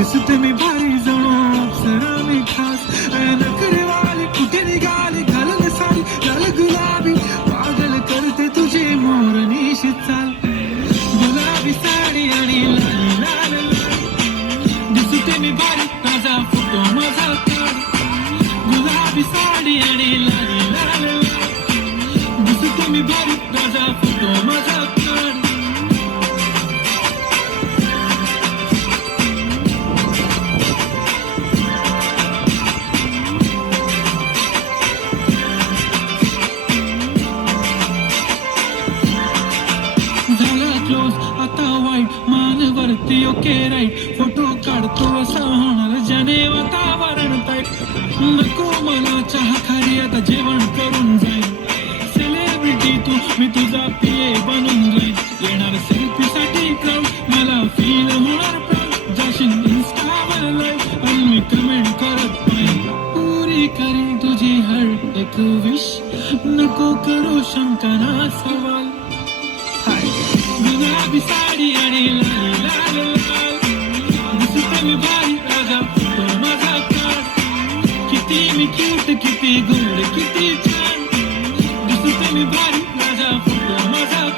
दिसते मी भारी जणू अप्सरा मी खास नखरेवाली कुठे निघाली घालून साडी लाल गुलाबी पागल करते तुझी मोरनीशी चाल गुलाबी साडी आणि लाल लाल लाल दिसते मी भारी ताजा फोटो माझा काढ गुलाबी साडी आणि लाल लाल लाल दिसते मी भारी ताजा फोटो माझा काढ क्लोज आता वाईट मानवरती ओके राईट फोटो काढतो असा होणार ज्याने वातावरण टाईट नको मला चहा खारी आता जेवण करून जाईल सेलिब्रिटी तू मी तुझा पिये बनून जाईल येणार सेल्फी साठी क्राऊड मला फील होणार प्राऊड जाशील इन्स्टावर लाईव्ह आणि मी कमेंट करत पाहिजे पुरी करीन तुझी हर एक विश नको करू शंका ना सवाल गुलाबी साडी आणि लाल लाल लाल दिसते मी भारी ताजा फोटो माझा काढ किती मी क्यूट किती गोड किती छान दिसते मी भारी ताजा फोटो माझा